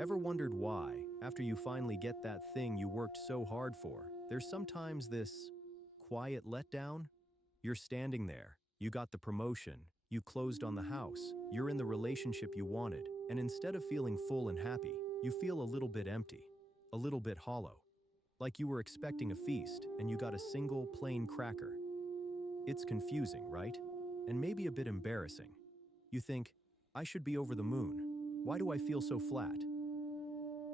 Ever wondered why, after you finally get that thing you worked so hard for, there's sometimes this quiet letdown? You're standing there, you got the promotion, you closed on the house, you're in the relationship you wanted, and instead of feeling full and happy, you feel a little bit empty, a little bit hollow. Like you were expecting a feast and you got a single plain cracker. It's confusing, right? And maybe a bit embarrassing. You think, I should be over the moon. Why do I feel so flat?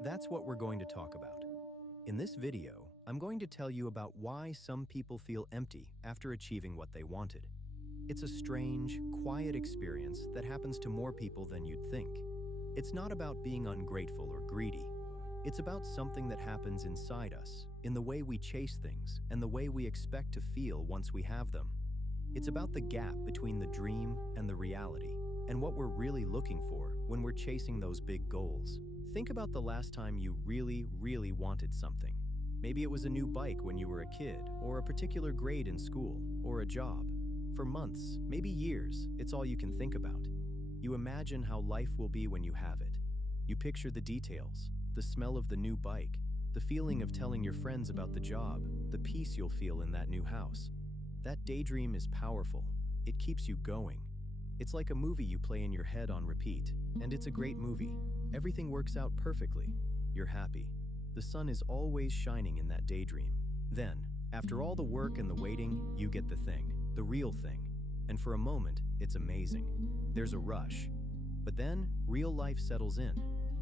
That's what we're going to talk about. In this video, I'm going to tell you about why some people feel empty after achieving what they wanted. It's a strange, quiet experience that happens to more people than you'd think. It's not about being ungrateful or greedy. It's about something that happens inside us, in the way we chase things and the way we expect to feel once we have them. It's about the gap between the dream and the reality, and what we're really looking for when we're chasing those big goals. Think about the last time you really wanted something. Maybe it was a new bike when you were a kid, or a particular grade in school, or a job. For months, maybe years, it's all you can think about. You imagine how life will be when you have it. You picture the details, the smell of the new bike, the feeling of telling your friends about the job, the peace you'll feel in that new house. That daydream is powerful. It keeps you going. It's like a movie you play in your head on repeat, and it's a great movie. Everything works out perfectly. You're happy. The sun is always shining in that daydream. Then, after all the work and the waiting, you get the thing, the real thing. And for a moment, it's amazing. There's a rush. But then, real life settles in.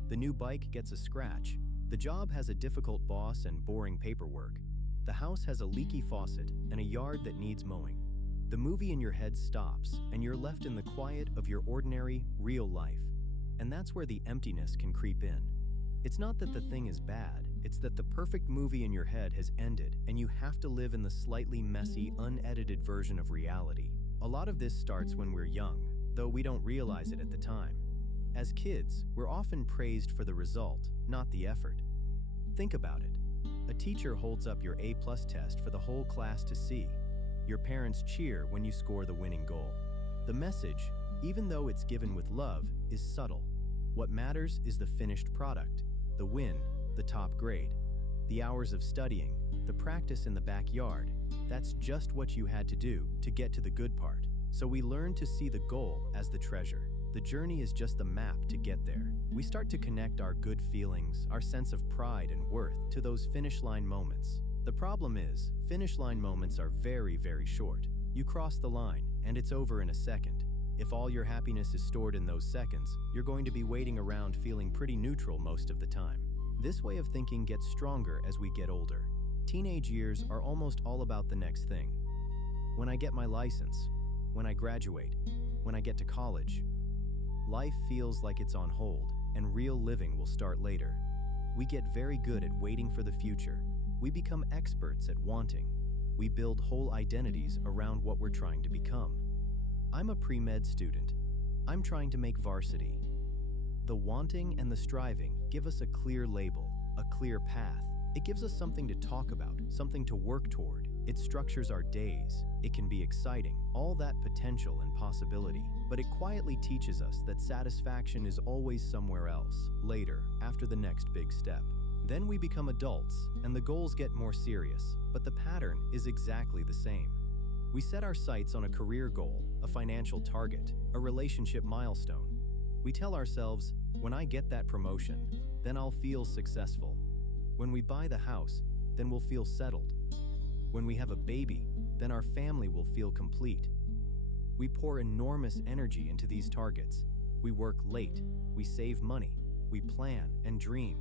The new bike gets a scratch. The job has a difficult boss and boring paperwork. The house has a leaky faucet and a yard that needs mowing. The movie in your head stops, and you're left in the quiet of your ordinary, real life. And that's where the emptiness can creep in. It's not that the thing is bad, it's that the perfect movie in your head has ended, and you have to live in the slightly messy, unedited version of reality. A lot of this starts when we're young, though we don't realize it at the time. As kids, we're often praised for the result, not the effort. Think about it. A teacher holds up your A+ test for the whole class to see. Your parents cheer when you score the winning goal. The message, even though it's given with love, is subtle. What matters is the finished product, the win, the top grade, the hours of studying, the practice in the backyard. That's just what you had to do to get to the good part. So we learn to see the goal as the treasure. The journey is just the map to get there. We start to connect our good feelings, our sense of pride and worth to those finish line moments. The problem is, finish line moments are very short. You cross the line, and it's over in a second. If all your happiness is stored in those seconds, you're going to be waiting around feeling pretty neutral most of the time. This way of thinking gets stronger as we get older. Teenage years are almost all about the next thing. When I get my license, when I graduate, when I get to college, life feels like it's on hold, and real living will start later. We get very good at waiting for the future. We become experts at wanting. We build whole identities around what we're trying to become. I'm a pre-med student. I'm trying to make varsity. The wanting and the striving give us a clear label, a clear path. It gives us something to talk about, something to work toward. It structures our days. It can be exciting, all that potential and possibility. But it quietly teaches us that satisfaction is always somewhere else, later, after the next big step. Then we become adults, and the goals get more serious, but the pattern is exactly the same. We set our sights on a career goal, a financial target, a relationship milestone. We tell ourselves, when I get that promotion, then I'll feel successful. When we buy the house, then we'll feel settled. When we have a baby, then our family will feel complete. We pour enormous energy into these targets. We work late, we save money, we plan and dream.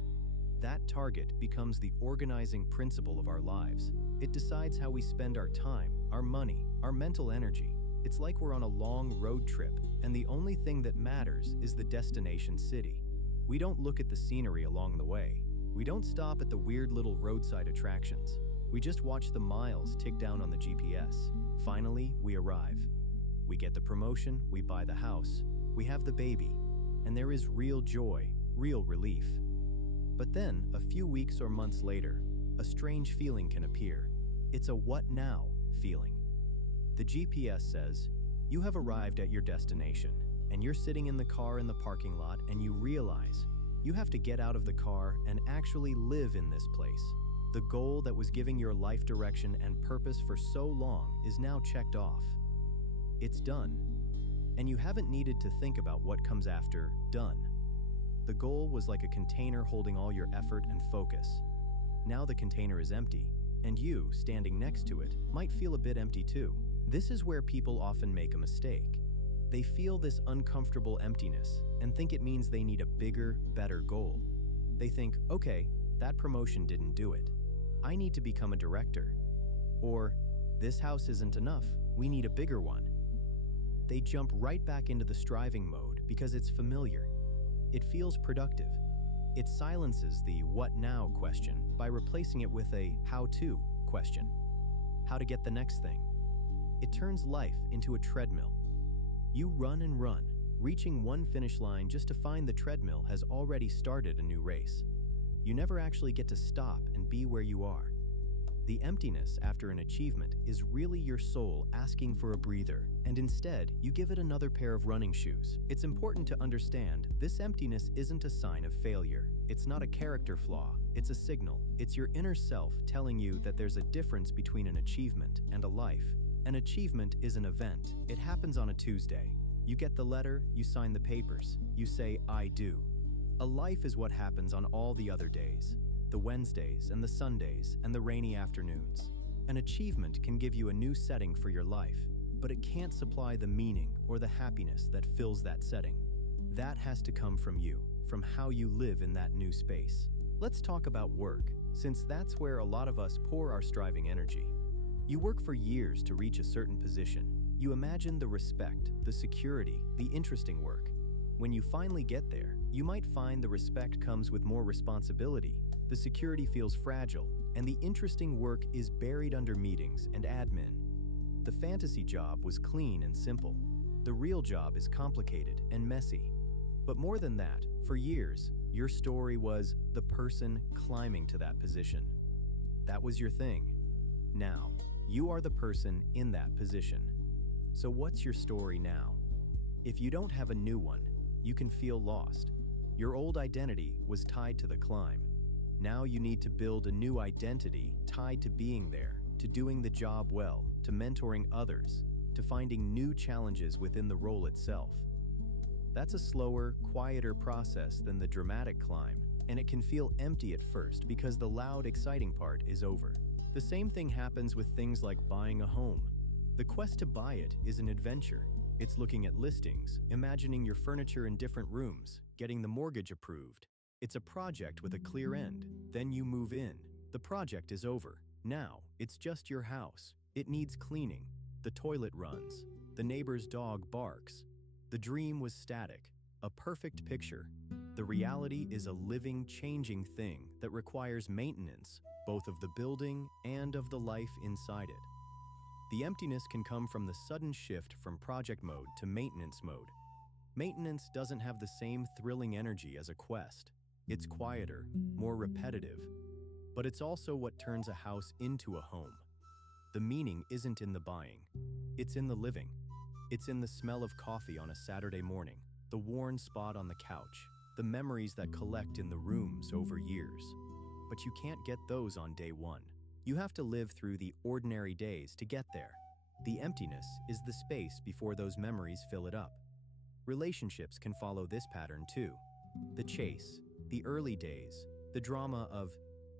That target becomes the organizing principle of our lives. It decides how we spend our time, our money, our mental energy. It's like we're on a long road trip, and the only thing that matters is the destination city. We don't look at the scenery along the way. We don't stop at the weird little roadside attractions. We just watch the miles tick down on the GPS. Finally, we arrive. We get the promotion, we buy the house, we have the baby, and there is real joy, real relief. But then, a few weeks or months later, a strange feeling can appear. It's a what now feeling. The GPS says, you have arrived at your destination, and you're sitting in the car in the parking lot and you realize You have to get out of the car and actually live in this place. The goal that was giving your life direction and purpose for so long is now checked off. It's done. And you haven't needed to think about what comes after done. The goal was like a container holding all your effort and focus. Now the container is empty, and you, standing next to it, might feel a bit empty too. This is where people often make a mistake. They feel this uncomfortable emptiness and think it means they need a bigger, better goal. They think, okay, that promotion didn't do it. I need to become a director. Or, this house isn't enough, we need a bigger one. They jump right back into the striving mode because it's familiar. It feels productive. It silences the what now question by replacing it with a how to question. How to get the next thing. It turns life into a treadmill. You run and run, reaching one finish line just to find the treadmill has already started a new race. You never actually get to stop and be where you are. The emptiness after an achievement is really your soul asking for a breather, and instead, you give it another pair of running shoes. It's important to understand this emptiness isn't a sign of failure. It's not a character flaw, it's a signal. It's your inner self telling you that there's a difference between an achievement and a life. An achievement is an event. It happens on a Tuesday. You get the letter, you sign the papers, you say, I do. A life is what happens on all the other days. The Wednesdays and the Sundays and the rainy afternoons. An achievement can give you a new setting for your life, but it can't supply the meaning or the happiness that fills that setting. That has to come from you, from how you live in that new space. Let's talk about work, since that's where a lot of us pour our striving energy. You work for years to reach a certain position. You imagine the respect, the security, the interesting work. When you finally get there, you might find the respect comes with more responsibility, the security feels fragile, and the interesting work is buried under meetings and admin. The fantasy job was clean and simple. The real job is complicated and messy. But more than that, for years, your story was the person climbing to that position. That was your thing. Now, you are the person in that position. So what's your story now? If you don't have a new one, you can feel lost. Your old identity was tied to the climb. Now you need to build a new identity tied to being there, to doing the job well, to mentoring others, to finding new challenges within the role itself. That's a slower, quieter process than the dramatic climb, and it can feel empty at first because the loud, exciting part is over. The same thing happens with things like buying a home. The quest to buy it is an adventure. It's looking at listings, imagining your furniture in different rooms, getting the mortgage approved. It's a project with a clear end. Then you move in. The project is over. Now, it's just your house. It needs cleaning. The toilet runs. The neighbor's dog barks. The dream was static, a perfect picture. The reality is a living, changing thing that requires maintenance, both of the building and of the life inside it. The emptiness can come from the sudden shift from project mode to maintenance mode. Maintenance doesn't have the same thrilling energy as a quest. It's quieter, more repetitive, but it's also what turns a house into a home. The meaning isn't in the buying, it's in the living. It's in the smell of coffee on a Saturday morning, the worn spot on the couch, the memories that collect in the rooms over years. But you can't get those on day one. You have to live through the ordinary days to get there. The emptiness is the space before those memories fill it up. Relationships can follow this pattern too. The chase, the early days, the drama of,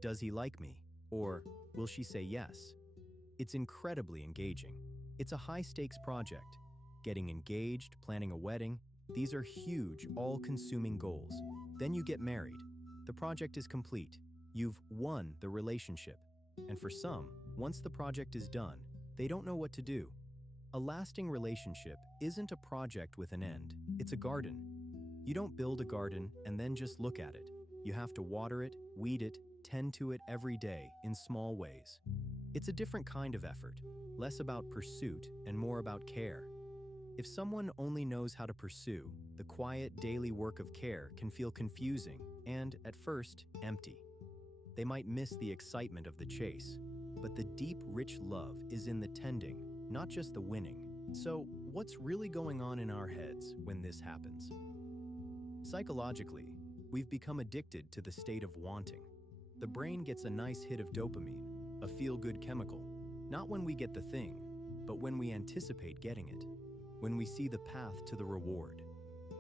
does he like me? Or, will she say yes? It's incredibly engaging. It's a high-stakes project. Getting engaged, planning a wedding, these are huge, all-consuming goals. Then you get married. The project is complete. You've won the relationship. And for some, once the project is done, they don't know what to do. A lasting relationship isn't a project with an end. It's a garden. You don't build a garden and then just look at it. You have to water it, weed it, tend to it every day in small ways. It's a different kind of effort, less about pursuit and more about care. If someone only knows how to pursue, the quiet daily work of care can feel confusing and, at first, empty. They might miss the excitement of the chase, but the deep, rich love is in the tending, not just the winning. So, what's really going on in our heads when this happens? Psychologically, We've become addicted to the state of wanting. The brain gets a nice hit of dopamine, a feel-good chemical, not when we get the thing, but when we anticipate getting it, when we see the path to the reward.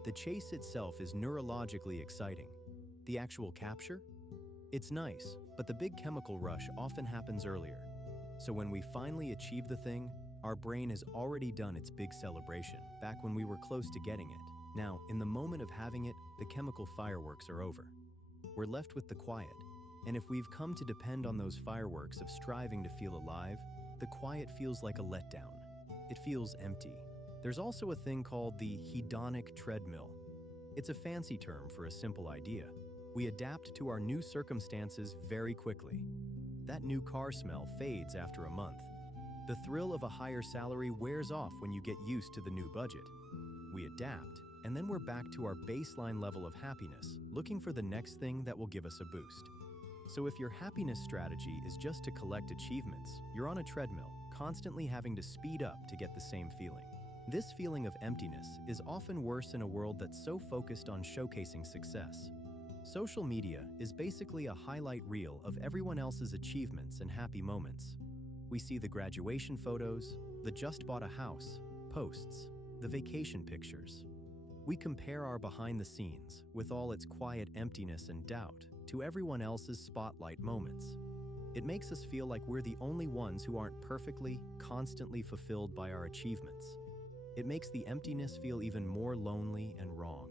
The chase itself is neurologically exciting. The actual capture? It's nice, but the big chemical rush often happens earlier. So when we finally achieve the thing, our brain has already done its big celebration back when we were close to getting it. Now, in the moment of having it, the chemical fireworks are over. We're left with the quiet. And if we've come to depend on those fireworks of striving to feel alive, the quiet feels like a letdown. It feels empty. There's also a thing called the hedonic treadmill. It's a fancy term for a simple idea. We adapt to our new circumstances very quickly. That new car smell fades after a month. The thrill of a higher salary wears off when you get used to the new budget. We adapt, and then we're back to our baseline level of happiness, looking for the next thing that will give us a boost. So if your happiness strategy is just to collect achievements, you're on a treadmill, constantly having to speed up to get the same feeling. This feeling of emptiness is often worse in a world that's so focused on showcasing success. Social media is basically a highlight reel of everyone else's achievements and happy moments. We see the graduation photos, the just bought a house posts, the vacation pictures. We compare our behind the scenes, with all its quiet emptiness and doubt, to everyone else's spotlight moments. It makes us feel like we're the only ones who aren't perfectly, constantly fulfilled by our achievements. It makes the emptiness feel even more lonely and wrong.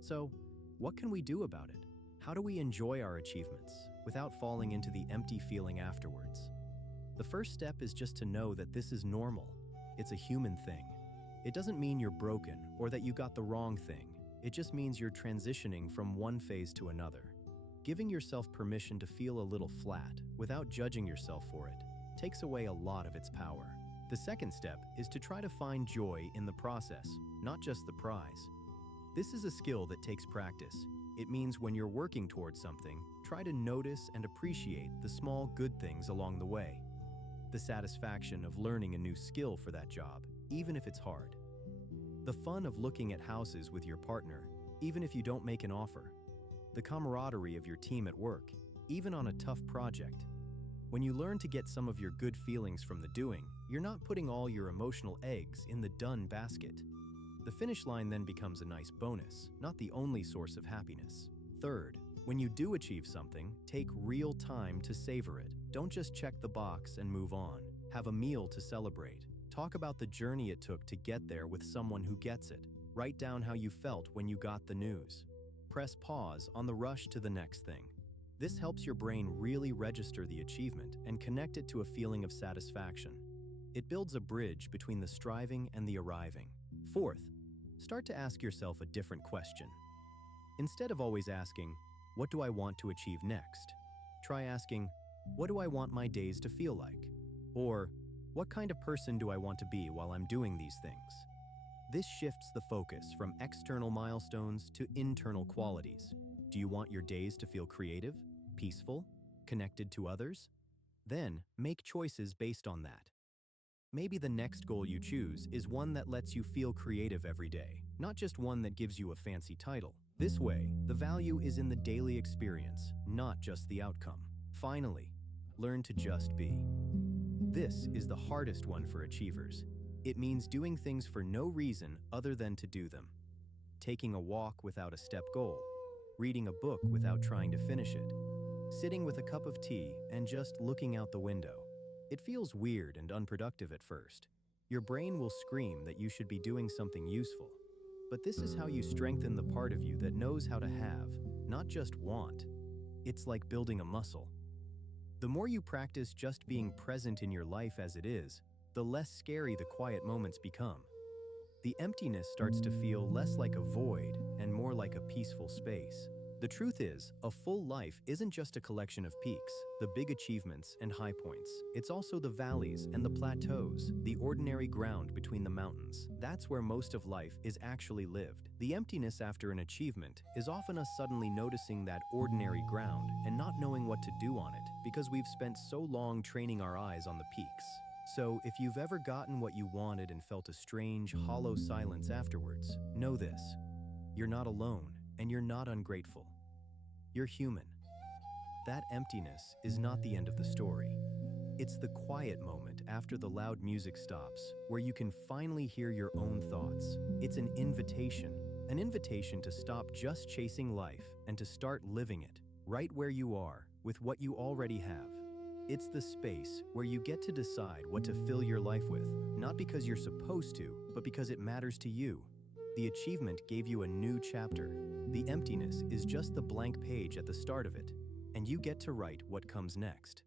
So, what can we do about it? How do we enjoy our achievements without falling into the empty feeling afterwards? The first step is just to know that this is normal. It's a human thing. It doesn't mean you're broken or that you got the wrong thing. It just means you're transitioning from one phase to another. Giving yourself permission to feel a little flat without judging yourself for it takes away a lot of its power. The second step is to try to find joy in the process, not just the prize. This is a skill that takes practice. It means when you're working towards something, try to notice and appreciate the small good things along the way. The satisfaction of learning a new skill for that job, even if it's hard. The fun of looking at houses with your partner, even if you don't make an offer. The camaraderie of your team at work, even on a tough project. When you learn to get some of your good feelings from the doing, you're not putting all your emotional eggs in the done basket. The finish line then becomes a nice bonus, not the only source of happiness. Third, when you do achieve something, take real time to savor it. Don't just check the box and move on. Have a meal to celebrate. Talk about the journey it took to get there with someone who gets it. Write down how you felt when you got the news. Press pause on the rush to the next thing. This helps your brain really register the achievement and connect it to a feeling of satisfaction. It builds a bridge between the striving and the arriving. Fourth, start to ask yourself a different question. Instead of always asking, "What do I want to achieve next?" try asking, "What do I want my days to feel like?" Or, "What kind of person do I want to be while I'm doing these things?" This shifts the focus from external milestones to internal qualities. Do you want your days to feel creative, peaceful, connected to others? Then, make choices based on that. Maybe the next goal you choose is one that lets you feel creative every day, not just one that gives you a fancy title. This way, the value is in the daily experience, not just the outcome. Finally, learn to just be. This is the hardest one for achievers. It means doing things for no reason other than to do them. Taking a walk without a step goal. Reading a book without trying to finish it. Sitting with a cup of tea and just looking out the window. It feels weird and unproductive at first. Your brain will scream that you should be doing something useful. But this is how you strengthen the part of you that knows how to have, not just want. It's like building a muscle. The more you practice just being present in your life as it is, the less scary the quiet moments become. The emptiness starts to feel less like a void and more like a peaceful space. The truth is, a full life isn't just a collection of peaks, the big achievements and high points. It's also the valleys and the plateaus, the ordinary ground between the mountains. That's where most of life is actually lived. The emptiness after an achievement is often us suddenly noticing that ordinary ground and not knowing what to do on it because we've spent so long training our eyes on the peaks. So, if you've ever gotten what you wanted and felt a strange, hollow silence afterwards, know this: you're not alone and you're not ungrateful. You're human. That emptiness is not the end of the story. It's the quiet moment after the loud music stops, where you can finally hear your own thoughts. It's an invitation to stop just chasing life and to start living it, right where you are, with what you already have. It's the space where you get to decide what to fill your life with, not because you're supposed to, but because it matters to you. The achievement gave you a new chapter. The emptiness is just the blank page at the start of it, and you get to write what comes next.